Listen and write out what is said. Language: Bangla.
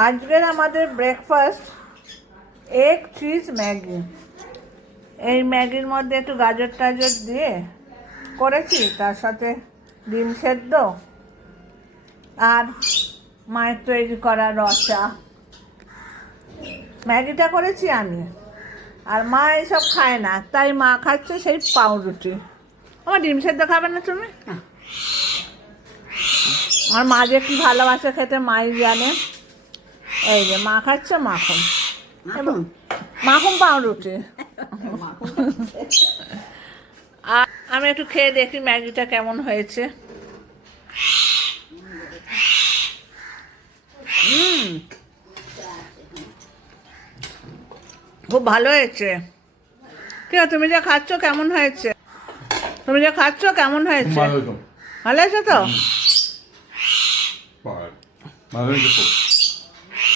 আজকের আমাদের ব্রেকফাস্ট এগ চিজ ম্যাগি। এই ম্যাগির মধ্যে একটু গাজর টাজর দিয়ে করেছি, তার সাথে ডিম সেদ্ধ আর মায়ের তৈরি করা রসা। ম্যাগিটা করেছি আমি, আর মা এইসব খায় না, তাই মা খাচ্ছে সেই পাউরুটি। আমার ডিম সেদ্ধ খাবে না তুমি? আর মা যে কি ভালোবাসে খেতে মাই জানে। এই যে মা খাচ্ছে মাখন, মাখন পাউরুটি। আর আমি একটু খেয়ে দেখি ম্যাগিটা কেমন হয়েছে। খুব ভালো হয়েছে। কি তুমি যে খাচ্ছ কেমন হয়েছে? তুমি যে খাচ্ছ কেমন হয়েছে? ভালো হয়েছে তো? ভালো হয়েছে।